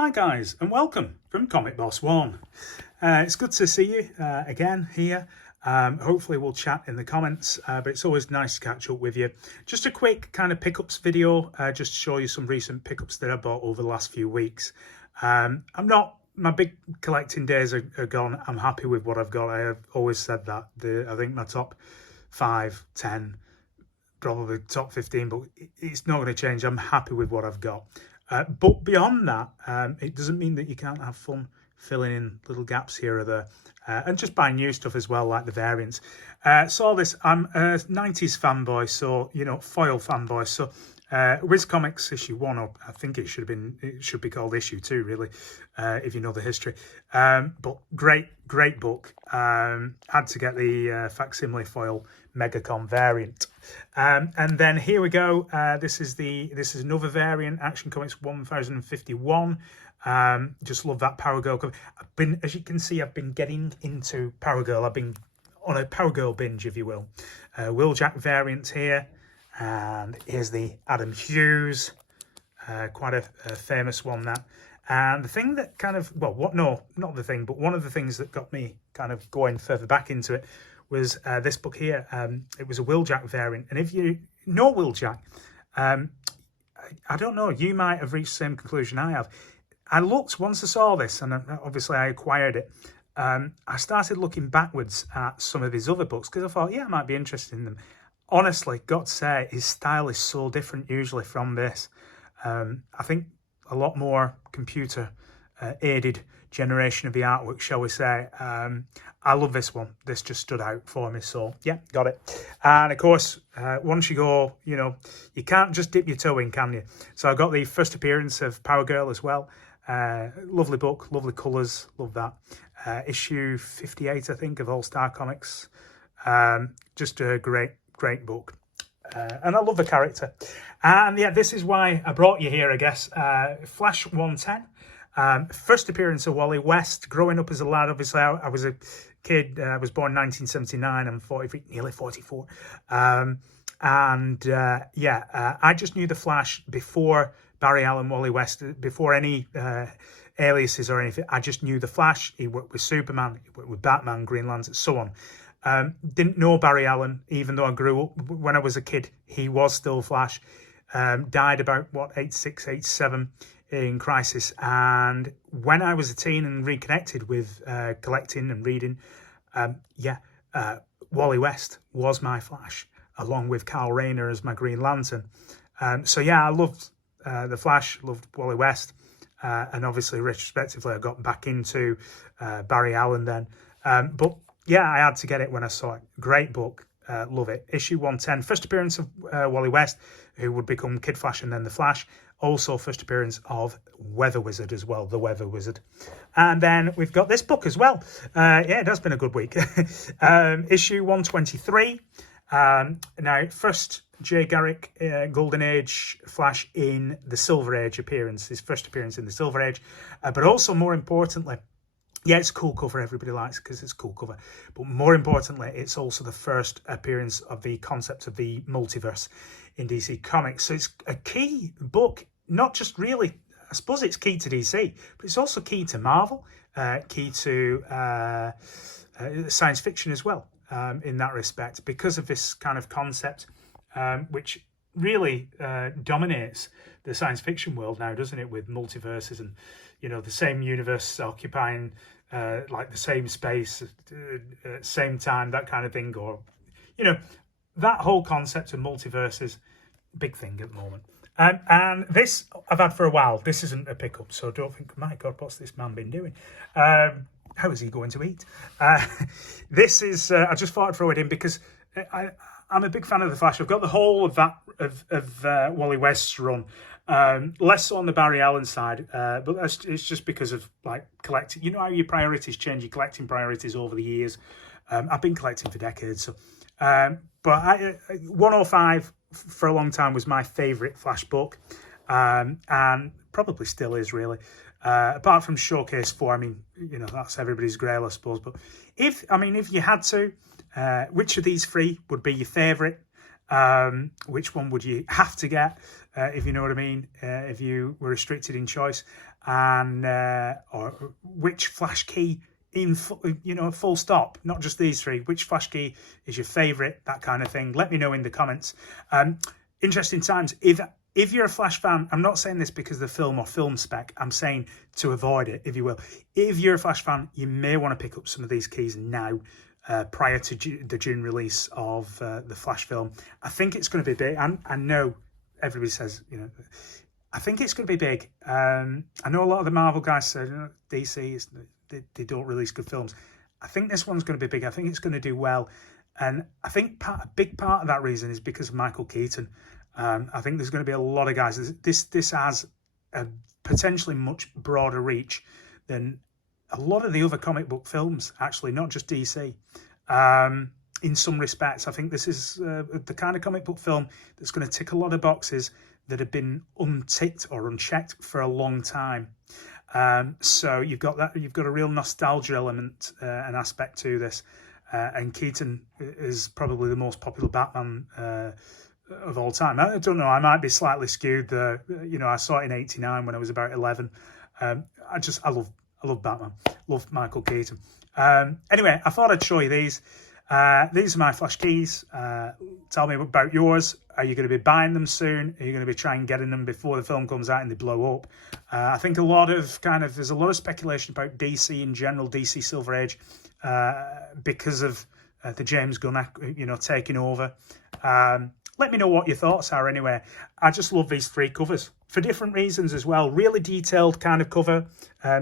Hi guys, and welcome from Comic Boss One. It's good to see you again here. Hopefully we'll chat in the comments, but it's always nice to catch up with you. Just a quick kind of pickups video, just to show you some recent pickups that I bought over the last few weeks. My big collecting days are gone. I'm happy with what I've got. I have always said that. I think my top 5, 10, probably top 15, but it's not going to change. I'm happy with what I've got. But beyond that, it doesn't mean that you can't have fun filling in little gaps here or there. And just buying new stuff as well, like the variants. Saw this, I'm a 90s fanboy, so, foil fanboy. So Whiz Comics issue 1, or I think it should be called issue 2, really, if you know the history. But great book. Had to get the facsimile foil Megacon variant. And then here we go. This is another variant, Action Comics 1051. Just love that Power Girl cover. As you can see, I've been getting into Power Girl. I've been on a Power Girl binge, if you will. Wheeljack variant here. And here's the Adam Hughes, quite a famous one, that. And the thing that kind of, not the thing, but one of the things that got me kind of going further back into it was this book here. It was a Wheeljack variant. And if you know Wheeljack, I don't know, you might have reached the same conclusion I have. I looked, once I saw this, and obviously I acquired it, I started looking backwards at some of his other books because I thought, yeah, I might be interested in them. Honestly, got to say, his style is so different usually from this. I think a lot more computer aided generation of the artwork, shall we say. I love this one. This just stood out for me. So, yeah, got it. And, of course, once you go, you can't just dip your toe in, can you? So I got the first appearance of Power Girl as well. Lovely book, lovely colours, love that. Issue 58, I think, of All Star Comics. Just a great book. And I love the character. And yeah, this is why I brought you here, I guess. Flash 110. First appearance of Wally West. Growing up as a lad, obviously, I was a kid. I was born in 1979. I'm 43, nearly 44. I just knew the Flash before Barry Allen, Wally West, before any aliases or anything. I just knew the Flash. He worked with Superman, he worked with Batman, Green Lantern, so on. Didn't know Barry Allen, even though I grew up, when I was a kid, he was still Flash. Died about, 86, 87 in Crisis. And when I was a teen and reconnected with collecting and reading, Wally West was my Flash, along with Kyle Rayner as my Green Lantern. I loved the Flash, loved Wally West. And obviously, retrospectively, I got back into Barry Allen then. I had to get it when I saw it. Great book. Love it. Issue 110. First appearance of Wally West, who would become Kid Flash and then The Flash. Also first appearance of Weather Wizard as well, The Weather Wizard. And then we've got this book as well. It has been a good week. Issue 123. Now, first Jay Garrick, Golden Age Flash in the Silver Age appearance. His first appearance in the Silver Age. But also, more importantly, yeah, it's a cool cover. Everybody likes it because it's a cool cover. But more importantly, it's also the first appearance of the concept of the multiverse in DC Comics. So it's a key book, not just really, I suppose it's key to DC, but it's also key to Marvel, key to science fiction as well, in that respect, because of this kind of concept, which really dominates the science fiction world now, doesn't it, with multiverses and, the same universe occupying like the same space, same time, that kind of thing, or, that whole concept of multiverses, big thing at the moment. And this I've had for a while. This isn't a pickup, so don't think, my God, what's this man been doing? How is he going to eat? This is, I just thought I'd throw it in because I'm a big fan of The Flash. I've got the whole of that, of Wally West's run. Less so on the Barry Allen side, but it's just because of like collecting. You know how your priorities change, your collecting priorities over the years. I've been collecting for decades, so. But 105 for a long time was my favourite Flash book, and probably still is, really. Apart from Showcase 4, that's everybody's grail, I suppose. But if you had to, which of these three would be your favourite? Which one would you have to get, if you know what I mean, if you were restricted in choice, and or which flash key in full stop, not just these three, which flash key is your favorite, that kind of thing. Let me know in the comments. Interesting times. If you're a Flash fan, I'm not saying this because of the film or film spec, I'm saying to avoid it, if you will. If you're a Flash fan, you may want to pick up some of these keys now, prior to the June release of the Flash film. I think it's going to be big. I know everybody says, I think it's going to be big. I know a lot of the Marvel guys said, DC, they don't release good films. I think this one's going to be big. I think it's going to do well. And I think a big part of that reason is because of Michael Keaton. I think there's going to be a lot of guys. This has a potentially much broader reach than a lot of the other comic book films, actually, not just DC. In some respects, I think this is the kind of comic book film that's going to tick a lot of boxes that have been unticked or unchecked for a long time. So you've got a real nostalgia element and aspect to this. And Keaton is probably the most popular Batman of all time. I don't know, I might be slightly skewed. I saw it in '89 when I was about 11. I love Batman. Love Michael Keaton. Anyway, I thought I'd show you these. These are my Flash keys. Tell me about yours. Are you going to be buying them soon? Are you going to be trying getting them before the film comes out and they blow up? I think there's a lot of speculation about DC in general, DC Silver Age, because of the James Gunn, taking over. Let me know what your thoughts are anyway. I just love these three covers for different reasons as well. Really detailed kind of cover.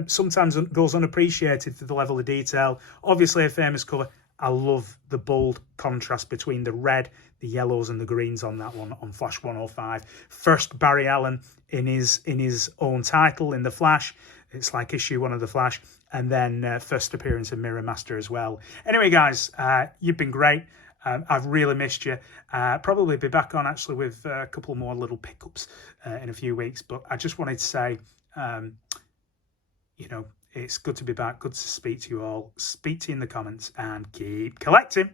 Sometimes goes unappreciated for the level of detail. Obviously a famous cover. I love the bold contrast between the red, the yellows and the greens on that one, on Flash 105. First Barry Allen in his own title in The Flash. It's like issue 1 of The Flash. And then first appearance of Mirror Master as well. Anyway, guys, you've been great. I've really missed you. Probably be back on actually with a couple more little pickups in a few weeks. But I just wanted to say, it's good to be back. Good to speak to you all. Speak to you in the comments and keep collecting.